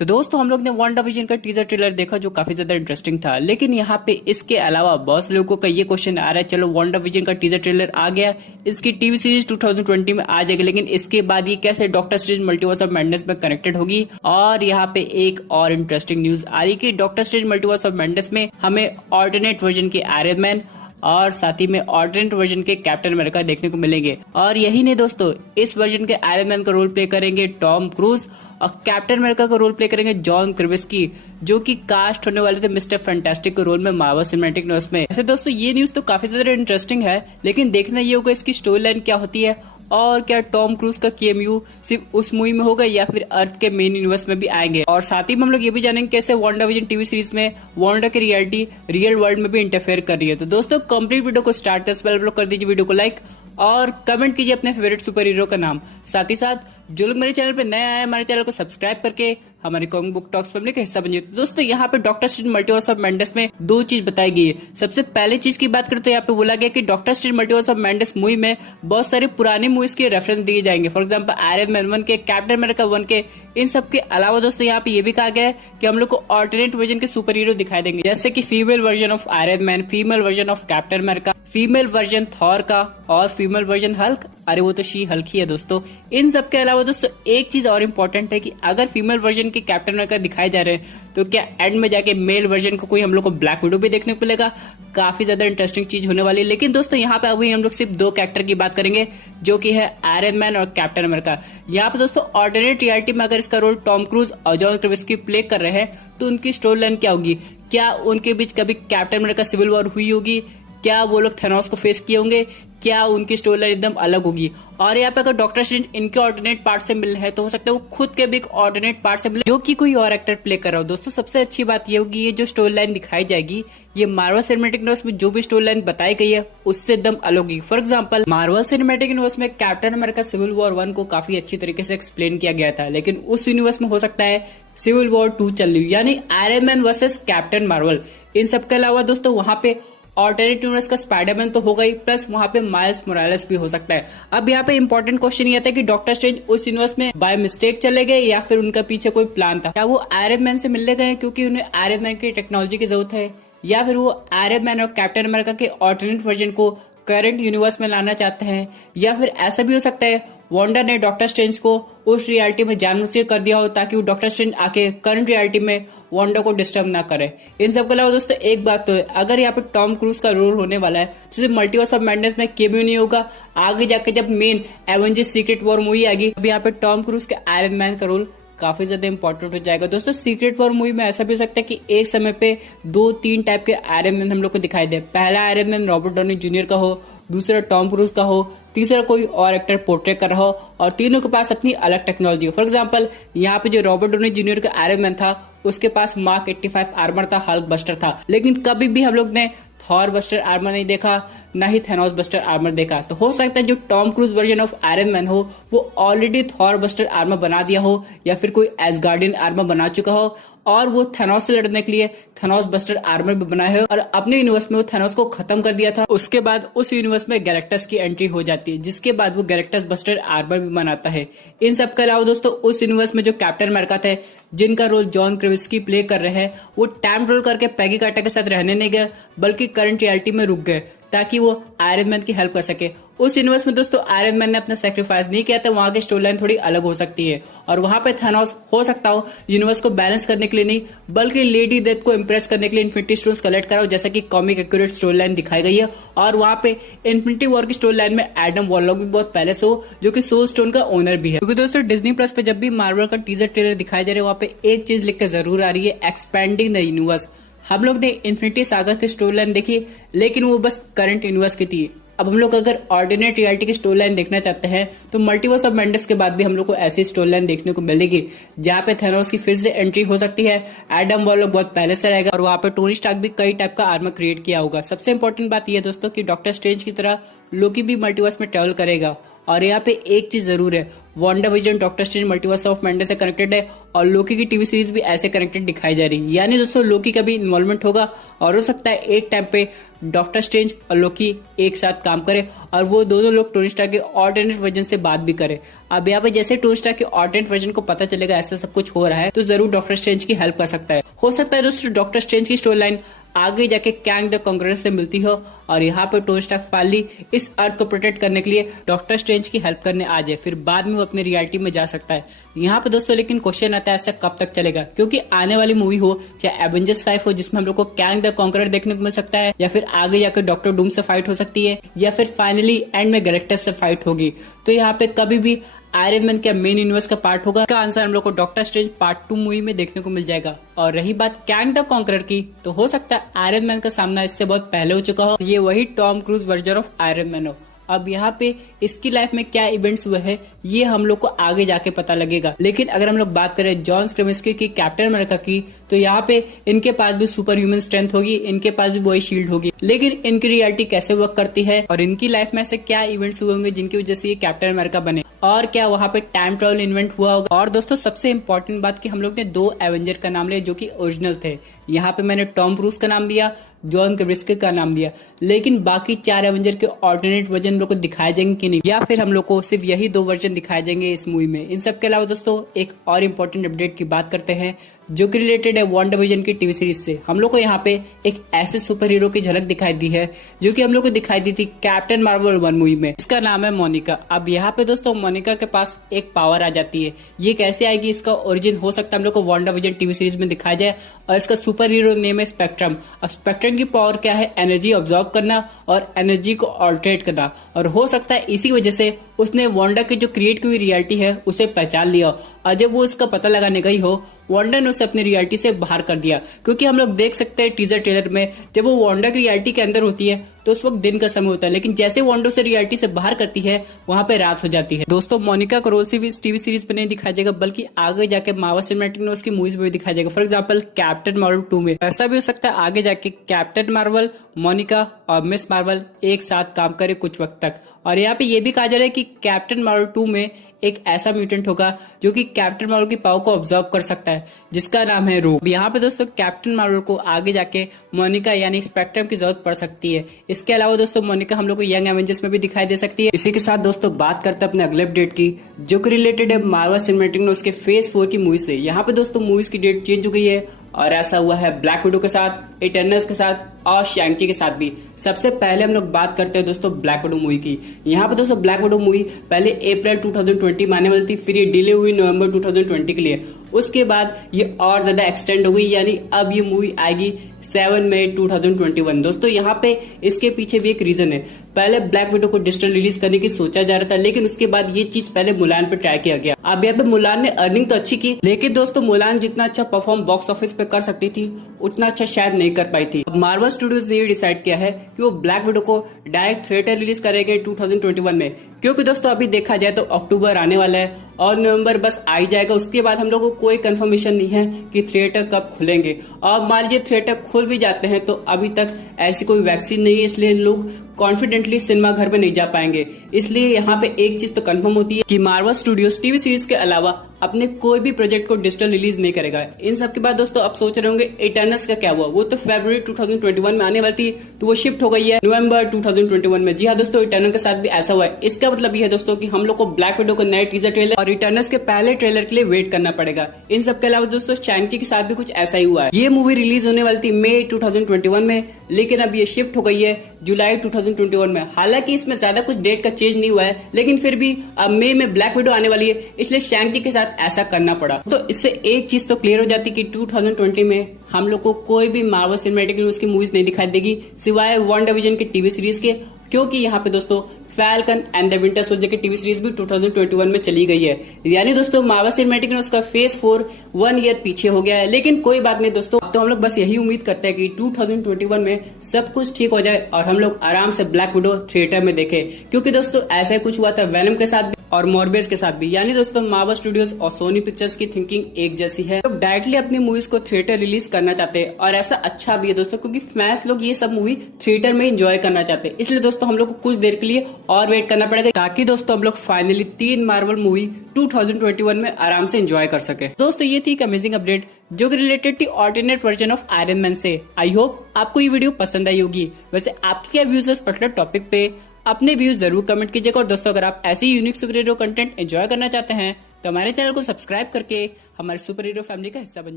तो दोस्तों हम लोग ने वांडा विजन का टीजर ट्रेलर देखा जो काफी ज्यादा इंटरेस्टिंग था। लेकिन यहाँ पे इसके अलावा बहुत लोगों का ये क्वेश्चन आ रहा है, चलो वांडा विजन का टीजर ट्रेलर आ गया, इसकी टीवी सीरीज 2020 में आ जाएगी, लेकिन इसके बाद ये कैसे doctor strange multiverse of madness में कनेक्टेड होगी। और यहाँ पे एक और इंटरेस्टिंग न्यूज आ रही है कि doctor strange multiverse of madness में हमें ऑल्टरनेट वर्जन के आयरन मैन और साथ ही में ऑल्टरनेट वर्जन के कैप्टन अमेरिका देखने को मिलेंगे। और यही नहीं दोस्तों, इस वर्जन के आयरन मैन का रोल प्ले करेंगे टॉम क्रूज और कैप्टन अमेरिका का रोल प्ले करेंगे जॉन क्रेविस्की, जो कि कास्ट होने वाले थे मिस्टर फैंटास्टिक के रोल में मार्वल सिनेमैटिक यूनिवर्स में। ऐसे दोस्तों ये न्यूज तो काफी ज्यादा इंटरेस्टिंग है, लेकिन देखना ये होगा इसकी स्टोरी लाइन क्या होती है और क्या टॉम क्रूज का केमियो सिर्फ उस मूवी में होगा या फिर अर्थ के मेन यूनिवर्स में भी आएंगे। और साथ ही में हम लोग ये भी जानेंगे कैसे वांडा विजन टीवी सीरीज में वांडा की रियलिटी रियल वर्ल्ड में भी इंटरफेयर कर रही है। तो दोस्तों कंप्लीट वीडियो को स्टार्ट करने से पहले आप लोग कर दीजिए वीडियो को लाइक और कमेंट कीजिए अपने फेवरेट सुपर हीरो का नाम। साथ ही साथ जो लोग मेरे चैनल पे नए आए हमारे चैनल को सब्सक्राइब करके हमारे कॉमिक बुक टॉक्स फैमिली का हिस्सा बनिए। तो दोस्तों यहाँ पे doctor strange multiverse of madness में दो चीज बताई गई है। सबसे पहले चीज की बात करें तो यहाँ पे बोला गया कि doctor strange multiverse of madness movie में बहुत सारे पुराने मूवीज के रेफरेंस दिए जाएंगे। फॉर एग्जाम्पल आयरन मैन 1 के, कैप्टन अमेरिका 1 के, इन सब के अलावा दोस्तों यहाँ पे ये भी कहा गया है कि हम लोग को ऑल्टरनेट वर्जन के सुपर हीरो दिखाई देंगे, जैसे कि female version of Iron man, female version of captain America, female version Thor का और फीमेल वर्जन हल्क। अरे वो तो शी हल्क ही है दोस्तों। इन सब के अलावा दोस्तों एक चीज और इम्पोर्टेंट है कि अगर फीमेल वर्जन के कैप्टन अमेरिका दिखाए जा रहे हैं तो क्या एंड में जाके मेल वर्जन को कोई हम लोग को ब्लैक विडो भी देखने को मिलेगा। काफी ज्यादा इंटरेस्टिंग चीज होने वाली है। लेकिन दोस्तों यहाँ पे अभी हम लोग सिर्फ दो कैरेक्टर की बात करेंगे, जो कि है आयरन मैन और कैप्टन अमेरिका। यहाँ पे दोस्तों ऑल्टरनेट रियलिटी में अगर इसका रोल टॉम क्रूज और जॉन क्रेविस्की प्ले कर रहे हैं तो उनकी स्टोरी लाइन क्या होगी। क्या उनके बीच कभी कैप्टन अमेरिका सिविल वॉर हुई होगी, क्या वो लोग थेनोस को फेस किए होंगे, क्या उनकी स्टोरी लाइन एकदम अलग होगी। और यहाँ पे अगर डॉक्टर स्ट्रेंज इनके ऑल्टरनेट पार्ट से मिल रहे हैं तो हो सकता है वो खुद के भी एक ऑल्टरनेट पार्ट से मिले जो कि कोई और एक्टर प्ले कर रहा हो। दोस्तों सबसे अच्छी बात ये होगी ये जो स्टोरी लाइन दिखाई जाएगी ये मार्वल सिनेमैटिक यूनिवर्स में जो भी स्टोरी लाइन बताई गई है उससे एकदम अलग होगी। For example Marvel cinematic universe में कैप्टन अमेरिका सिविल वॉर 1 को काफी अच्छी तरीके से एक्सप्लेन किया गया था, लेकिन उस यूनिवर्स में हो सकता है सिविल वॉर 2 चल रही, यानी Iron Man versus Captain Marvel. इन सब के अलावा दोस्तों वहां पे ऑल्टरनेट यूनिवर्स का स्पाइडरमैन तो होगा ही, प्लस वहां पे माइल्स मोरालेस भी हो सकता है। अब यहाँ पे इंपॉर्टेंट क्वेश्चन ये आता है कि डॉक्टर स्ट्रेंज उस यूनिवर्स में बाय मिस्टेक चले गए या फिर उनका पीछे कोई प्लान था। क्या वो आयरन मैन से मिलने गए क्योंकि उन्हें आयरन मैन की टेक्नोलॉजी की जरूरत है, या फिर वो आयरन मैन और कैप्टन अमेरिका के ऑल्टरनेट वर्जन को करंट यूनिवर्स में लाना चाहते हैं, या फिर ऐसा भी हो सकता है वांडा ने डॉक्टर स्ट्रेंज को उस रियलिटी में जानबूझ के कर दिया हो ताकि वो डॉक्टर स्ट्रेंज आके करंट रियलिटी में वांडा को डिस्टर्ब ना करे। इन सब के अलावा दोस्तों एक बात तो है, अगर यहाँ पे टॉम क्रूज का रोल होने वाला है तो सिर्फ मल्टीवर्स ऑफ मैडनेस में केमियो नहीं होगा, आगे जाके जब main Avengers secret war movie आएगी अब यहाँ पे टॉम क्रूज के आयरन मैन का रोल काफी ज्यादा इंपॉर्टेंट हो जाएगा। दोस्तों सीक्रेट वॉर मूवी में ऐसा भी हो सकता है कि एक समय पे 2-3 टाइप के आयरन मैन हम लोग को दिखाई दे। पहला iron man Robert Downey junior का हो, दूसरा टॉम क्रूज का हो, तीसरा कोई और एक्टर पोर्ट्रे कर रहा हो, और तीनों के पास अपनी अलग टेक्नोलॉजी हो। फॉर एग्जाम्पल यहाँ पे जो रॉबर्ट डॉनी जूनियर का आयरन मैन था उसके पास मार्क 85 आर्मर था, हल्क बस्टर था, लेकिन कभी भी हम लोग ने थॉर बस्टर आर्मर नहीं देखा, ना ही थेनोस बस्टर आर्मर देखा। तो हो सकता है जो Tom cruise version of Iron man हो वो ऑलरेडी थॉर बस्टर आर्मर बना दिया हो, या फिर कोई एसगार्डियन आर्मर बना चुका हो और वो थेनोस से लड़ने के लिए थेनोस बस्टर आर्मर भी बनाए हो और अपने यूनिवर्स में वो थेनोस को खत्म कर दिया था। उसके बाद उस यूनिवर्स में गैलेक्टस की एंट्री हो जाती है, जिसके बाद वो गैलेक्टस बस्टर आर्मर भी बनाता है। इन सब के अलावा दोस्तों उस यूनिवर्स में जो कैप्टन अमेरिका थे जिनका रोल जॉन क्रेविस्की प्ले कर रहे हैं वो टाइम ट्रेवल करके पैगी कार्टर के साथ रहने नहीं गए बल्कि करंट रियलिटी में रुक गए ताकि वो आयरन मैन की हेल्प कर सके। उस यूनिवर्स में दोस्तों आयरन मैन ने अपना सेक्रीफाइस नहीं किया था, वहां की स्टोरी लाइन थोड़ी अलग हो सकती है और वहां पे थेनोस हो सकता हो यूनिवर्स को बैलेंस करने के लिए नहीं बल्कि लेडी डेथ को इंप्रेस करने के लिए इन्फिनिटी स्टोन्स कलेक्ट कराओ, जैसा कि कॉमिक एक्यूरेट स्टोरी लाइन दिखाई गई है। और वहां पे इन्फिनिटी वॉर की स्टोरी लाइन में एडम वॉरलॉक भी बहुत पहले से हो जो कि सोल स्टोन का ओनर भी है। क्योंकि दोस्तों डिज्नी प्लस पे जब भी मार्वल का टीजर ट्रेलर दिखाई दे रहे वहां पे एक चीज लिख के जरूर आ रही है, एक्सपेंडिंग द यूनिवर्स। हम लोग ने इन्फिनिटी सागा की स्टोरी लाइन देखी लेकिन वो बस करंट यूनिवर्स की थी। अब हम लोग अगर ऑल्टरनेट रियलिटी की स्टोरी लाइन देखना चाहते हैं तो मल्टीवर्स ऑफ मैडनेस के बाद भी हम लोग को ऐसी स्टोरी लाइन देखने को मिलेगी जहाँ पे थेनोस की फिर से एंट्री हो सकती है, एडम वॉरलॉक बहुत पहले से रहेगा और वहाँ पे टोनी स्टार्क भी कई टाइप का आर्मर क्रिएट किया होगा। सबसे इंपॉर्टेंट बात यह दोस्तों कि डॉक्टर स्ट्रेंज की तरह लोकी भी मल्टीवर्स में ट्रेवल करेगा। और यहाँ पे एक चीज जरूर है, Wanda vision doctor strange multiverse of madness से कनेक्टेड है और लोकी की टीवी सीरीज भी ऐसे कनेक्टेड दिखाई जा रही है। यानी दोस्तों लोकी का भी इन्वॉल्वमेंट होगा और हो सकता है एक टाइम पे डॉक्टर स्ट्रेंज और लोकी एक साथ काम करे और वो दोनों लोग टोनी स्टार्क के ऑल्टरनेट वर्जन से बात भी करे। अब यहाँ पे जैसे टोनी स्टार्क के ऑल्टरनेट वर्जन को पता चलेगा ऐसा सब कुछ हो रहा है तो जरूर डॉक्टर स्ट्रेंज की हेल्प कर सकता है। हो सकता है दोस्तों डॉक्टर स्ट्रेंज की स्टोरी लाइन आगे जाके कैंग द कॉन्करर से मिलती हो और यहाँ पे टोनी स्टार्क फाइनली इस अर्थ को प्रोटेक्ट करने के लिए डॉक्टर स्ट्रेंज की हेल्प करने आ जाए, फिर बाद में वो अपनी रियलिटी में जा सकता है। यहाँ पे दोस्तों लेकिन क्वेश्चन आता है ऐसा कब तक चलेगा, क्योंकि आने वाली मूवी हो चाहे एवेंजर्स 5 हो जिसमें हम लोग को कैंग द कॉन्करर देखने को मिल सकता है, या फिर आगे जाकर डॉक्टर डूम से फाइट हो सकती है, या फिर फाइनली एंड में गैलेक्टस से फाइट होगी, तो यहाँ पे कभी भी आयरन मैन क्या मेन यूनिवर्स का पार्ट होगा? इसका आंसर हम लोग को डॉक्टर स्ट्रेंज पार्ट 2 मूवी में देखने को मिल जाएगा। और रही बात कैंग द कॉन्करर की, तो हो सकता है आयरन मैन का सामना इससे बहुत पहले हो चुका हो, ये वही Tom cruise version of Iron man हो। अब यहाँ पे इसकी लाइफ में क्या इवेंट्स हुए हैं ये हम लोग को आगे जाके पता लगेगा। लेकिन अगर हम लोग बात करें जॉन क्रेमिस्की की कैप्टन अमेरिका की, तो यहाँ पे इनके पास भी सुपर ह्यूमन स्ट्रेंथ होगी, इनके पास भी वही शील्ड होगी, लेकिन इनकी रियलिटी कैसे वर्क करती है और इनकी लाइफ में ऐसे क्या इवेंट्स हुए होंगे जिनकी वजह से ये कैप्टन अमेरिका बने, और क्या वहाँ पे टाइम ट्रेवल इन्वेंट हुआ होगा। और दोस्तों सबसे इंपॉर्टेंट बात कि हम लोग ने 2 एवेंजर का नाम लिया जो कि ओरिजिनल थे। यहाँ पे मैंने टॉम क्रूज का नाम दिया, जॉन क्रेमिस्की का नाम दिया, लेकिन बाकी 4 एवेंजर के ऑल्टरनेट वर्जन हम लोग को दिखाए जाएंगे कि नहीं, या फिर हम लोग को सिर्फ यही 2 वर्जन दिखाए जाएंगे इस मूवी में। इन सब के अलावा दोस्तों एक और इम्पोर्टेंट अपडेट की बात करते हैं जो कि रिलेटेड है WandaVision की टीवी सीरीज से। हम लोग को यहाँ पे एक ऐसे सुपर हीरो की झलक दिखाई दी है जो कि हम लोग को दिखाई दी थी कैप्टन मार्वल 1 मूवी में। इसका नाम है मोनिका। अब यहाँ पे दोस्तों मोनिका के पास एक पावर आ जाती है, ये कैसे आएगी इसका ओरिजिन हो सकता है हम लोग को WandaVision टीवी सीरीज में दिखाया जाए। और इसका सुपर हीरो नेम है स्पेक्ट्रम। अब स्पेक्ट्रम की पावर क्या है? एनर्जी ऑब्जॉर्व करना और एनर्जी को ऑल्टरेट करना, और हो सकता है इसी वजह से उसने वांडा की जो क्रिएट हुई रियलिटी है उसे पहचान लिया, और जब वो उसका पता लगाने गई हो वांडा ने उसे अपनी रियलिटी से बाहर कर दिया। क्योंकि हम लोग देख सकते हैं टीजर ट्रेलर में जब वो वांडा की रियलिटी के अंदर होती है तो उस वक्त दिन का समय होता है, लेकिन जैसे वांडा से रियलिटी से बाहर करती है वहां पे रात हो जाती है। दोस्तों मोनिका का रोल सिर्फ इस टीवी सीरीज में नहीं दिखाया जाएगा बल्कि आगे जाके मार्वल सिनेमैटिक यूनिवर्स की मूवीज में भी दिखाया जाएगा। फॉर एग्जांपल कैप्टन मार्वल 2 में ऐसा भी हो सकता है आगे जाके कैप्टन मार्वल, मोनिका और मिस मार्वल एक साथ काम करे कुछ वक्त तक। और यहाँ पे ये भी कहा जा रहा है कि कैप्टन मार्वल 2 में एक ऐसा म्यूटेंट होगा जो कि कैप्टन मार्वल की पावर को ऑब्जर्व कर सकता है जिसका नाम है रोग। यहाँ पे दोस्तों कैप्टन मार्वल को आगे जाके मोनिका यानी स्पेक्ट्रम की जरूरत पड़ सकती है। इसके अलावा दोस्तों मोनिका हम लोग को यंग एवेंजर्स में भी दिखाई दे सकती है। इसी के साथ दोस्तों बात करते हैं अपने अगले अपडेट की जो कि रिलेटेड है मार्वल सिनेमैटिक यूनिवर्स के फेज 4 की मूवी से। यहाँ पे दोस्तों मूवीज की डेट चेंज हो गई है और ऐसा हुआ है ब्लैक विडो के साथ, इटर्नल्स के साथ और शैंग-ची के साथ भी। सबसे पहले हम लोग बात करते हैं दोस्तों ब्लैक विडो मूवी की। यहाँ पे दोस्तों ब्लैक विडो मूवी पहले अप्रैल 2020 में आने वाली थी, फिर ये डिले हुई नवंबर 2020 के लिए। उसके बाद ये और ज्यादा एक्सटेंड हो गई, यानी अब ये मूवी आएगी 7 मई 2021। दोस्तों यहाँ पे इसके पीछे भी एक रीजन है। पहले ब्लैक विडो को डिजिटल रिलीज करने की सोचा जा रहा था, लेकिन उसके बाद ये चीज पहले मुलान पे ट्राई किया गया। अब यहाँ पे मुलान ने अर्निंग तो अच्छी की, लेकिन दोस्तों मुलान जितना अच्छा परफॉर्म बॉक्स ऑफिस पे कर सकती थी उतना अच्छा शायद नहीं कर पाई थी। अब मार्वल स्टूडियोज ने ये डिसाइड किया है कि वो ब्लैक विडो को डायरेक्ट थिएटर रिलीज करेंगे 2021 में, क्योंकि दोस्तों अभी देखा जाए तो अक्टूबर आने वाला है और नवंबर बस आ ही जाएगा। उसके बाद हम लोग को कोई कंफर्मेशन नहीं है कि थिएटर कब खुलेंगे, और मान लीजिए थिएटर खुल भी जाते हैं तो अभी तक ऐसी कोई वैक्सीन नहीं है, इसलिए लोग कॉन्फिडेंटली सिनेमा घर में नहीं जा पाएंगे। इसलिए यहाँ पे एक चीज तो कंफर्म होती है कि मार्वल स्टूडियोज टीवी सीरीज के अलावा अपने कोई भी प्रोजेक्ट को डिजिटल रिलीज नहीं करेगा। इन सब के बाद दोस्तों अब सोच रहे होंगे इटर्नल्स का क्या हुआ, वो तो फरवरी 2021 में आने वाली थी तो वो शिफ्ट हो गई है नवंबर 2021 में। जी हाँ दोस्तों, इटर्नल के साथ भी ऐसा हुआ है। इसका मतलब ये है दोस्तों कि हम लोग को ब्लैक विडो का नया टीजर ट्रेलर और इटर्नल्स के पहले ट्रेलर के लिए वेट करना पड़ेगा। इन सब के अलावा दोस्तों शैंग-ची के साथ भी कुछ ऐसा ही हुआ है। ये मूवी रिलीज होने वाली थी मई 2021 में, लेकिन अब ये शिफ्ट हो गई है जुलाई 2021 में। हालांकि इसमें ज्यादा कुछ डेट का चेंज नहीं हुआ है, लेकिन फिर भी अब मई में ब्लैक विडो आने वाली है, इसलिए शैंग-ची के साथ ऐसा करना पड़ा। तो इससे एक चीज तो क्लियर हो जाती कि 2020 में हम लोग को कोई भी मार्वल सिनेमैटिक यूनिवर्स की मूवीज नहीं दिखाई देगी सिवाय WandaVision की टीवी सीरीज के, क्योंकि यहाँ पे दोस्तों falcon and the winter soldier की टीवी सीरीज भी 2021 में चली गई है। यानी दोस्तों मार्वल सिनेमैटिक यूनिवर्स का फेज 4 1 ईयर पीछे हो गया है, लेकिन कोई बात नहीं दोस्तों। अब तो हम लोग बस यही उम्मीद करते हैं कि 2021 में सब कुछ ठीक हो जाए और हम लोग आराम से ब्लैक विडो थिएटर में देखें, क्योंकि दोस्तों ऐसा कुछ हुआ था वेनम के साथ भी और मॉर्बियस के साथ भी। यानी दोस्तों मार्वल स्टूडियोज और सोनी पिक्चर्स की थिंकिंग एक जैसी है, लोग डायरेक्टली अपनी मूवीज को थिएटर रिलीज करना चाहते हैं, और ऐसा अच्छा भी है दोस्तों क्योंकि फैंस लोग ये सब मूवी थिएटर में एंजॉय करना चाहते हैं। इसलिए दोस्तों हम लोग को कुछ देर के लिए और वेट करना पड़ेगा ताकि दोस्तों हम लोग फाइनली 3 मार्वल मूवी 2021 में आराम से एंजॉय कर सके। दोस्तों ये थी एक अमेजिंग अपडेट जो कि रिलेटेड थी alternate version of Iron Man से। आई होप आपको ये वीडियो पसंद आई होगी। वैसे आपके क्या व्यूज है इस पर्टिकुलर टॉपिक पे, अपने व्यूज जरूर कमेंट कीजिएगा। और दोस्तों अगर आप ऐसे unique super hero content enjoy करना चाहते हैं तो हमारे चैनल को सब्सक्राइब करके हमारे सुपर हीरो फैमिली का हिस्सा बन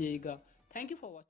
जाइएगा। Thank you for watching.